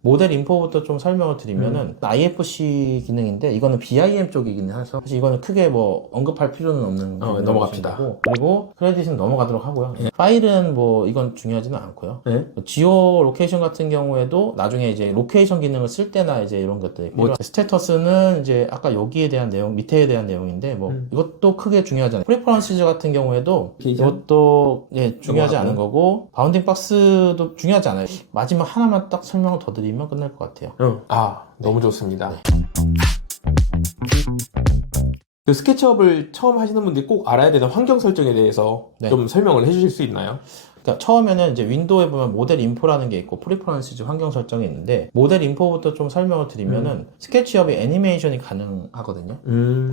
모델 인포부터 좀 설명을 드리면은 IFC 기능인데 이거는 BIM 쪽이긴 해서 사실 이거는 크게 뭐 언급할 필요는 없는 넘어갑시다. 거고, 그리고 크레딧은 넘어가도록 하고요. 파일은 뭐 이건 중요하지는 않고요. 네. 지오 로케이션 같은 경우에도 나중에 이제 로케이션 기능을 쓸 때나 이제 이런 것들이 필요한 스테터스는 이제 아까 여기에 대한 내용, 밑에에 대한 내용인데 뭐 이것도 크게 중요하지 않아요. 프리퍼런시즈 같은 경우에도 이것도 중요하지 않은 거고, 바운딩 박스도 중요하지 않아요. 마지막 하나만 딱 설명을 더 드리면 끝날 것 같아요. 너무 좋습니다. 그 스케치업을 처음 하시는 분들이 꼭 알아야 되는 환경 설정에 대해서 좀 설명을 해주실 수 있나요? 그러니까 처음에는 이제 윈도우에 보면 모델 인포라는 게 있고 프리퍼런시즈 환경 설정이 있는데, 모델 인포부터 좀 설명을 드리면은 스케치업이 애니메이션이 가능하거든요.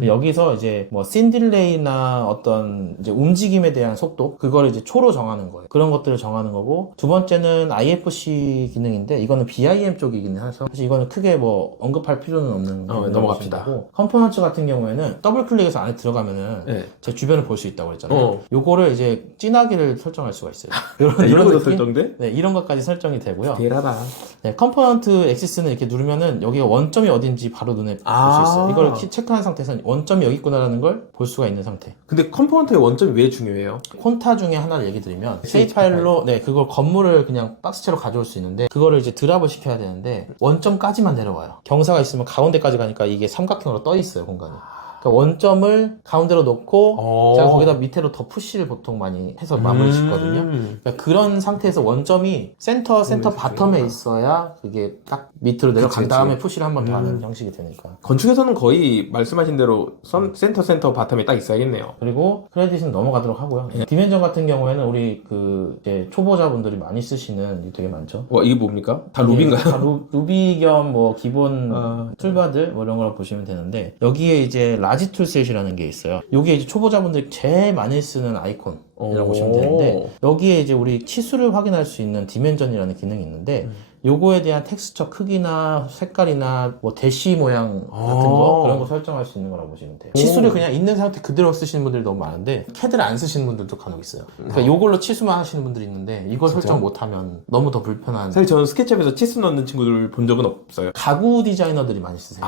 여기서 이제 뭐 씬 딜레이나 어떤 이제 움직임에 대한 속도, 그걸 이제 초로 정하는 거예요. 그런 것들을 정하는 거고, 두 번째는 IFC 기능인데 이거는 BIM 쪽이긴 해서 사실 이거는 크게 뭐 언급할 필요는 없는 넘어갑시다. 거고, 컴포넌트 같은 경우에는 더블 클릭해서 안에 들어가면은 제 주변을 볼 수 있다고 그랬잖아요. 요거를 이제 진하기를 설정할 수가 있어요. 이런 것도 설정돼? 네, 이런 것까지 설정이 되고요. 대단하다. 네, 컴포넌트 액시스는 이렇게 누르면은 여기가 원점이 어딘지 바로 눈에 볼 수 있어요. 이걸 체크한 상태에서 원점이 여기 있구나라는 걸 볼 수가 있는 상태. 근데 컴포넌트의 원점이 왜 중요해요? 콘타 중에 하나를 얘기 드리면 세이 파일로 그걸 건물을 그냥 박스채로 가져올 수 있는데, 그거를 이제 드랍을 시켜야 되는데 원점까지만 내려와요. 경사가 있으면 가운데까지 가니까 이게 삼각형으로 떠 있어요, 공간이. 그러니까 원점을 가운데로 놓고 제가 거기다 밑으로 더 푸시를 보통 많이 해서 마무리 짓거든요. 그러니까 그런 상태에서 원점이 센터 바텀에 있어야 그게 딱 밑으로 내려간 다음에 푸시를 한 번 더 하는 형식이 되니까. 건축에서는 거의 말씀하신 대로 센터 바텀에 딱 있어야겠네요. 그리고 크레딧은 넘어가도록 하고요. 디멘전 같은 경우에는 우리 그 이제 초보자분들이 많이 쓰시는 게 되게 많죠. 이게 뭡니까? 다 루비인가요? 다 루비 겸 뭐 기본 툴바들 뭐 이런 걸 보시면 되는데, 여기에 이제 라지 툴셋이라는 게 있어요. 이게 이제 초보자분들이 제일 많이 쓰는 아이콘이라고 보시면 되는데, 여기에 이제 우리 치수를 확인할 수 있는 디멘전이라는 기능이 있는데, 요거에 대한 텍스처 크기나 색깔이나 뭐 대시 모양 같은 거, 그런 거 설정할 수 있는 거라고 보시면 돼요. 치수를 그냥 있는 상태 그대로 쓰시는 분들이 너무 많은데 캐드를 안 쓰시는 분들도 간혹 있어요. 그러니까 요걸로 치수만 하시는 분들이 있는데, 이걸 설정 못하면 너무 더 불편한. 사실 저는 스케치업에서 치수 넣는 친구들 본 적은 없어요. 가구 디자이너들이 많이 쓰세요.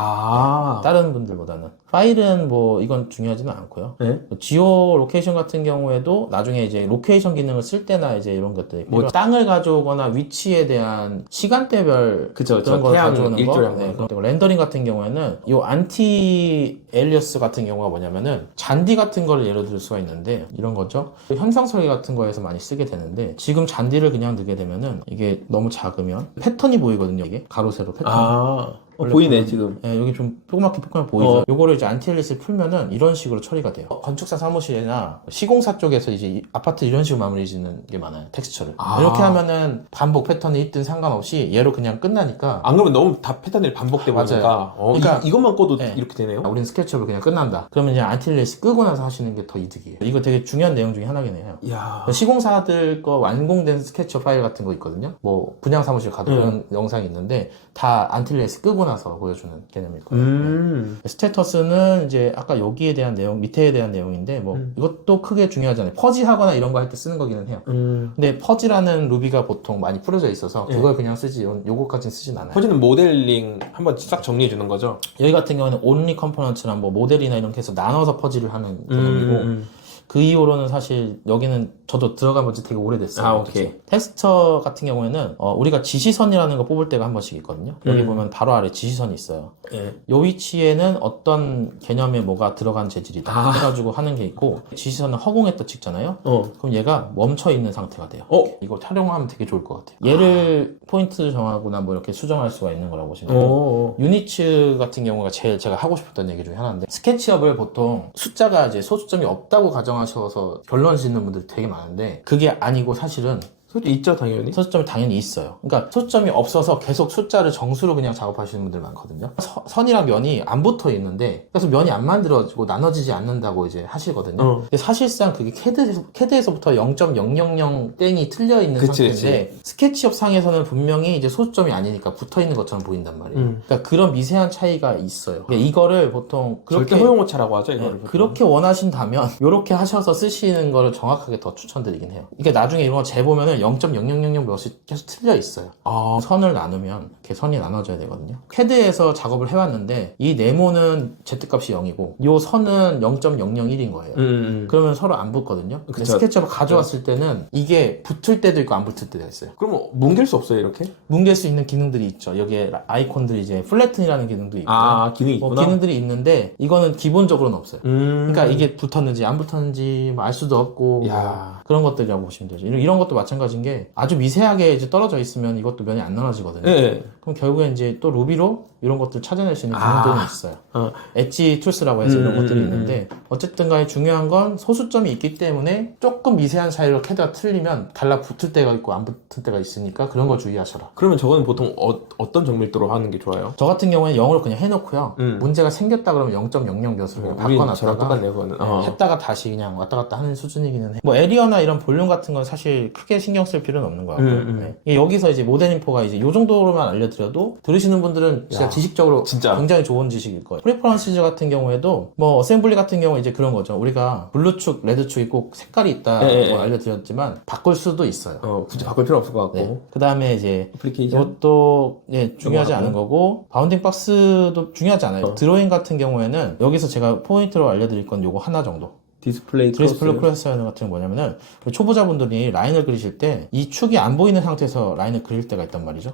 다른 분들보다는. 파일은 뭐 이건 중요하지는 않고요. 지오 로케이션 같은 경우에도 나중에 이제 로케이션 기능을 쓸 때나 이제 이런 것들이 뭐 땅을 가져오거나 위치에 대한 시간대별 그런 걸 가져오는 거. 그리고 렌더링 같은 경우에는 이 안티 엘리어스 같은 경우가 뭐냐면은 잔디 같은 거를 예로 들 수가 있는데, 이런 거죠. 현상 설계 같은 거에서 많이 쓰게 되는데, 지금 잔디를 그냥 넣게 되면은 이게 너무 작으면 패턴이 보이거든요. 이게 가로 세로 패턴. 보이네 지금. 여기 좀 조그맣게 포크만 보이죠. 요거를 이제 안티엘리스를 풀면은 이런 식으로 처리가 돼요. 건축사 사무실이나 시공사 쪽에서 이제 아파트 이런 식으로 마무리 짓는 게 많아요. 텍스처를. 이렇게 하면은 반복 패턴이 있든 상관없이 얘로 그냥 끝나니까. 안 그러면 너무 다 패턴이 반복돼 보니까. 그러니까 이것만 꺼도 이렇게 되네요. 우리는 스케치업을 그냥 끝난다. 그러면 이제 안티엘리스 끄고 나서 하시는 게 더 이득이에요. 이거 되게 중요한 내용 중에 하나긴 해요. 시공사들 거 완공된 스케치업 파일 같은 거 있거든요. 뭐 분양 사무실 가도 그런 영상이 있는데 다 안티엘리스 끄고 나서 보여주는 개념일 거예요. 스테터스는 이제 아까 여기에 대한 내용, 밑에에 대한 내용인데 뭐 이것도 크게 중요하지 않아요. 퍼지하거나 이런 거 할 때 쓰는 거기는 해요. 근데 퍼지라는 루비가 보통 많이 풀어져 있어서 그걸 그냥 쓰지 요거까지는 쓰진 않아요. 퍼지는 모델링 한번 싹 정리해 주는 거죠. 여기 같은 경우는 only 컴포넌트랑 뭐 모델이나 이런 게 해서 나눠서 퍼지를 하는 개념이고, 그 이후로는 사실 여기는 저도 들어간 지 되게 오래됐어요. 텍스처 같은 경우에는 우리가 지시선이라는 거 뽑을 때가 한 번씩 있거든요. 여기 보면 바로 아래 지시선이 있어요. 요 위치에는 어떤 개념의 뭐가 들어간 재질이다 해가지고 하는 게 있고, 지시선은 허공에다 찍잖아요. 그럼 얘가 멈춰 있는 상태가 돼요. 이거 촬영하면 되게 좋을 것 같아요. 얘를 포인트 정하거나 뭐 이렇게 수정할 수가 있는 거라고 보시면 돼요. 유니츠 같은 경우가 제일 제가 하고 싶었던 얘기 중에 하나인데, 스케치업을 보통 숫자가 이제 소수점이 없다고 가정하셔서 결론 짓는 분들이 되게 많은데, 그게 아니고 사실은 소수점 있죠, 당연히. 소수점이 당연히 있어요. 그러니까 소수점이 없어서 계속 숫자를 정수로 그냥 작업하시는 분들 많거든요. 선이랑 면이 안 붙어 있는데, 그래서 면이 안 만들어지고 나눠지지 않는다고 이제 하시거든요. 근데 사실상 그게 캐드에서부터 0.000 땡이 틀려 있는 상태인데, 스케치업 상에서는 분명히 이제 소수점이 아니니까 붙어 있는 것처럼 보인단 말이에요. 그러니까 그런 미세한 차이가 있어요. 그러니까 이거를 보통 그렇게 절대 허용오차라고 하죠, 이거를. 그렇게 원하신다면 이렇게 하셔서 쓰시는 거를 정확하게 더 추천드리긴 해요. 이게 나중에 이런 거 재보면은 보면 0.0000 몇이 계속 틀려 있어요. 선을 나누면 이렇게 선이 나눠져야 되거든요. CAD에서 작업을 해왔는데 이 네모는 Z값이 0이고 이 선은 0.001인 거예요. 그러면 서로 안 붙거든요. 근데 그쵸. 스케치업을 가져왔을 때는 이게 붙을 때도 있고 안 붙을 때도 있어요. 그럼 뭉갤 수 없어요, 이렇게? 뭉갤 수 있는 기능들이 있죠. 여기에 아이콘들이 이제 플래튼이라는 기능도 있고 기능이 있구나. 기능들이 있는데 이거는 기본적으로는 없어요. 그러니까 음. 이게 붙었는지 안 붙었는지 알 수도 없고 야. 그런 것들이라고 보시면 되죠. 이런 것도 마찬가지인 게 아주 미세하게 이제 떨어져 있으면 이것도 면이 안 나눠지거든요. 네. 그럼 결국엔 이제 또 루비로 이런 것들 찾아낼 수 있는 기능들이 있어요. 엣지 툴스라고 해서 이런 것들이 있는데 어쨌든 간에 중요한 건 소수점이 있기 때문에 조금 미세한 차이로 캐드가 틀리면 달라붙을 때가 있고 안 붙을 때가 있으니까 그런 걸 주의하셔라. 그러면 저거는 보통 어떤 정밀도로 하는 게 좋아요? 저 같은 경우에는 0으로 그냥 해놓고요. 문제가 생겼다 그러면 0.00 몇으로 그냥 우린 저랑 바꿔놨다가 똑같네요, 그거는. 했다가 다시 그냥 왔다 갔다 하는 수준이기는 해. 뭐 에리어나 이런 볼륨 같은 건 사실 크게 신경 쓸 필요는 없는 것 같고요. 네. 여기서 이제 모델인포가 이제 요 정도로만 알려드려도 들으시는 분들은 진짜 지식적으로 진짜. 굉장히 좋은 지식일 거예요. 프리퍼런시즈 같은 경우에도 뭐 어셈블리 같은 경우 이제 그런 거죠. 우리가 블루축, 레드축이 꼭 색깔이 있다고 알려드렸지만 바꿀 수도 있어요. 굳이 바꿀 필요 없을 것 같고. 네. 그 다음에 이제 애플리케이션? 이것도 중요하지 않은 거고 바운딩 박스도 중요하지 않아요. 드로잉 같은 경우에는 여기서 제가 포인트로 알려드릴 건 요거 하나 정도. 디스플레이 크로스 같은 건 뭐냐면은 초보자분들이 라인을 그리실 때 이 축이 안 보이는 상태에서 라인을 그릴 때가 있단 말이죠.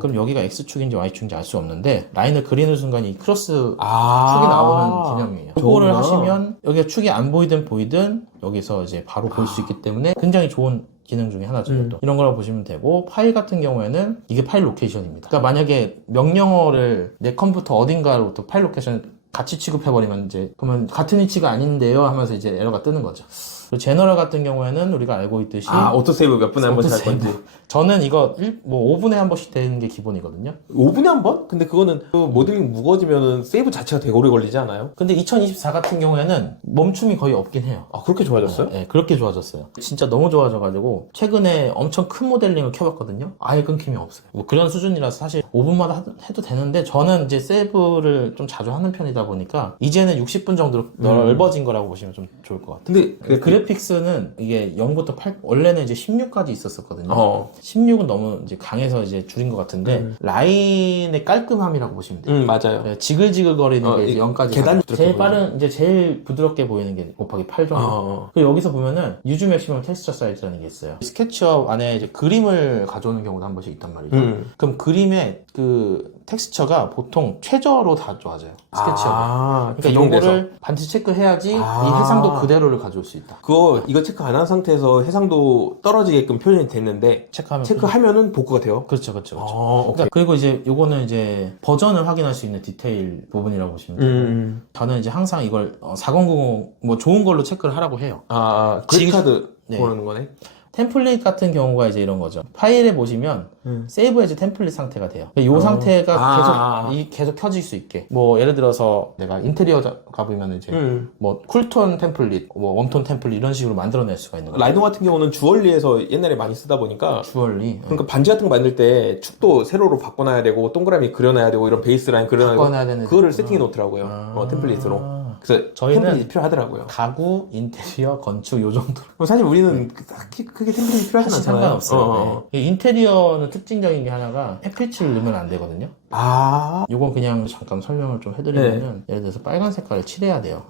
그럼 여기가 X축인지 Y축인지 알 수 없는데 라인을 그리는 순간 이 크로스 축이 나오는 개념이에요. 그거를 하시면 여기가 축이 안 보이든 보이든 여기서 이제 바로 볼 수 있기 때문에 굉장히 좋은 기능 중에 하나죠. 또 이런 거라고 보시면 되고 파일 같은 경우에는 이게 파일 로케이션입니다. 그러니까 만약에 명령어를 내 컴퓨터 어딘가로부터 파일 로케이션 같이 취급해버리면 이제 그러면 같은 위치가 아닌데요 하면서 이제 에러가 뜨는 거죠. 그리고 제너럴 같은 경우에는 우리가 알고 있듯이 오토세이브 몇 분에 한 번씩 할 건지. 저는 이거 5분에 한 번씩 되는 게 기본이거든요. 5분에 한 번? 근데 그거는 그 모델링 무거워지면은 세이브 자체가 되게 오래 걸리지 않아요? 근데 2024 같은 경우에는 멈춤이 거의 없긴 해요. 그렇게 좋아졌어요? 네, 그렇게 좋아졌어요. 진짜 너무 좋아져가지고 최근에 엄청 큰 모델링을 켜봤거든요. 아예 끊김이 없어요. 뭐 그런 수준이라서 사실 5분마다 해도 되는데 저는 이제 세이브를 좀 자주 하는 편이다 보니까 이제는 60분 정도로 넓어진 거라고 보시면 좀 좋을 것 같아요. 근데 그래픽스는 이게 0부터 8 원래는 이제 16까지 있었었거든요. 16은 너무 이제 강해서 이제 줄인 것 같은데 라인의 깔끔함이라고 보시면 돼요. 맞아요. 네, 지글지글 거리는 게 이제 0까지 계단 제일 빠른 이제 제일 부드럽게 보이는 게 곱하기 8 정도. 그리고 여기서 보면은 유즈 맥시멈 텍스처 사이즈라는 게 있어요. 스케치업 안에 이제 그림을 가져오는 경우도 한 번씩 있단 말이죠. 그럼 그림의 그 텍스처가 보통 최저로 다 좋아져요. 스케치업은. 그러니까 요거를 반드시 체크해야지 이 해상도 그대로를 가져올 수 있다. 이거 체크 안 한 상태에서 해상도 떨어지게끔 표현이 됐는데 체크하면은 복구가 돼요? 그렇죠. 그러니까 그리고 이제 요거는 이제 버전을 확인할 수 있는 디테일 부분이라고 보시면 돼요. 저는 이제 항상 이걸 4090 뭐 좋은 걸로 체크를 하라고 해요. 그래픽카드 보는 거네. 템플릿 같은 경우가 이제 이런 거죠. 파일에 보시면 세이브 에즈 템플릿 상태가 돼요. 이 상태가 계속 켜질 수 있게. 뭐 예를 들어서 내가 인테리어 가보면 이제 뭐 쿨톤 템플릿, 뭐 웜톤 템플릿 이런 식으로 만들어낼 수가 있는 거죠. 라이노 같은 경우는 주얼리에서 옛날에 많이 쓰다 보니까 주얼리. 그러니까 반지 같은 거 만들 때 축도 세로로 바꿔놔야 되고 동그라미 그려놔야 되고 이런 베이스 라인 그려놔야 되고 그거를 세팅해 놓더라고요. 템플릿으로. 그래서 저희는 템플릿이 필요하더라고요. 가구, 인테리어, 건축 요 정도. 사실 우리는 딱히 크게 템플릿이 필요하지 않잖아요. 상관없어요. 네. 인테리어는 특징적인 게 하나가 햇빛을 넣으면 안 되거든요. 요건 그냥 잠깐 설명을 좀 해드리면은 예를 들어서 빨간 색깔을 칠해야 돼요.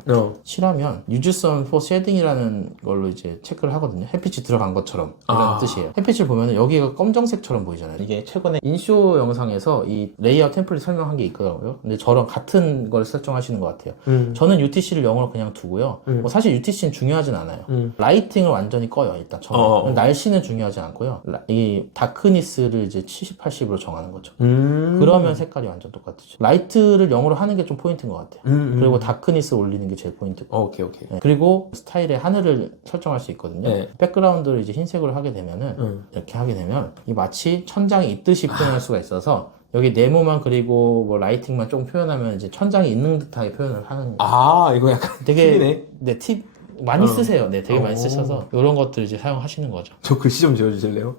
칠하면 유즈선 포 쉐딩이라는 걸로 이제 체크를 하거든요. 햇빛이 들어간 것처럼 이런 뜻이에요. 햇빛을 보면은 여기가 검정색처럼 보이잖아요. 이게 최근에 인쇼 영상에서 이 레이아웃 템플릿 설명한 게 있더라고요. 근데 저랑 같은 걸 설정하시는 것 같아요. 저는 UTC를 0으로 그냥 두고요. 뭐 사실 UTC는 중요하진 않아요. 라이팅을 완전히 꺼요. 일단 처음에. 날씨는 중요하지 않고요. 이 다크니스를 이제 70, 80으로 정하는 거죠. 그러면 색깔이 완전 똑같죠. 라이트를 0으로 하는 게 좀 포인트인 것 같아요. 그리고 다크니스 올리는 게 제일 포인트고. 오케이. 네. 그리고 스타일의 하늘을 설정할 수 있거든요. 백그라운드를 이제 흰색으로 하게 되면은 이렇게 하게 되면 이 마치 천장이 있듯이 표현할 수가 있어서 여기 네모만 그리고 뭐 라이팅만 조금 표현하면 이제 천장이 있는 듯하게 표현을 하는 거예요. 이거 약간 되게 팁 많이 쓰세요. 네, 되게 많이 쓰셔서 이런 것들 이제 사용하시는 거죠. 저 글씨 좀 지어주실래요?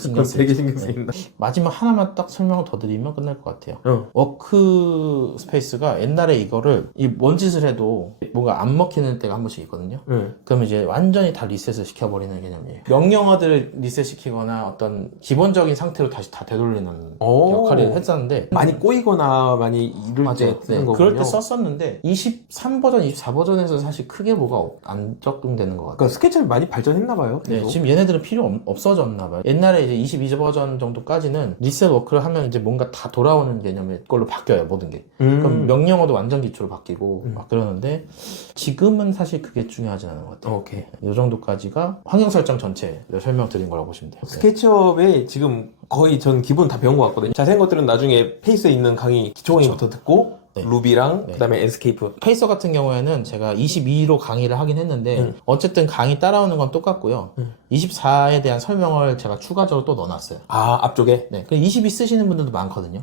신경 쓰이죠. 되게 신경 쓰인다. 마지막 하나만 딱 설명을 더 드리면 끝날 것 같아요. 워크 스페이스가 옛날에 이거를 뭔 짓을 해도 뭐가 안 먹히는 때가 한 번씩 있거든요. 그러면 이제 완전히 다 리셋을 시켜버리는 개념이에요. 명령어들을 리셋시키거나 어떤 기본적인 상태로 다시 다 되돌리는 역할을 했었는데 많이 꼬이거나 많이 이럴 때 쓰는 거군요. 그럴 때 썼었는데 23버전, 24버전에서 사실 크게 뭐가 안 적용되는 것 같아요. 그러니까 스케치를 많이 발전했나 봐요. 네, 지금 얘네들은 필요 없어졌나 봐요. 옛날에 이제 22버전 정도까지는 리셋 워크를 하면 이제 뭔가 다 돌아오는 개념의 걸로 바뀌어요, 모든 게. 그럼 명령어도 완전 기초로 바뀌고 막 그러는데 지금은 사실 그게 중요하진 않은 것 같아요. 오케이. 이 정도까지가 환경 설정 전체를 설명드린 거라고 보시면 돼요. 스케치업에 지금 거의 전 기본 다 배운 것 같거든요. 자세한 것들은 나중에 페이스에 있는 강의, 기초 강의부터 듣고 루비랑 그다음에 엔스케이프. 페이서 같은 경우에는 제가 22로 강의를 하긴 했는데 어쨌든 강의 따라오는 건 똑같고요. 24에 대한 설명을 제가 추가적으로 또 넣어놨어요. 아, 앞쪽에? 네. 22 쓰시는 분들도 많거든요.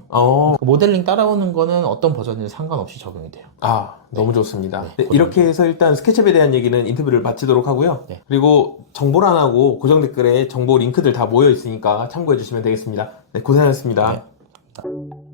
그 모델링 따라오는 거는 어떤 버전이든 상관없이 적용이 돼요. 아, 너무 좋습니다. 네, 이렇게 해서 일단 스케치업에 대한 얘기는 인터뷰를 마치도록 하고요. 그리고 정보란하고 고정 댓글에 정보 링크들 다 모여 있으니까 참고해 주시면 되겠습니다. 네, 고생하셨습니다. 네.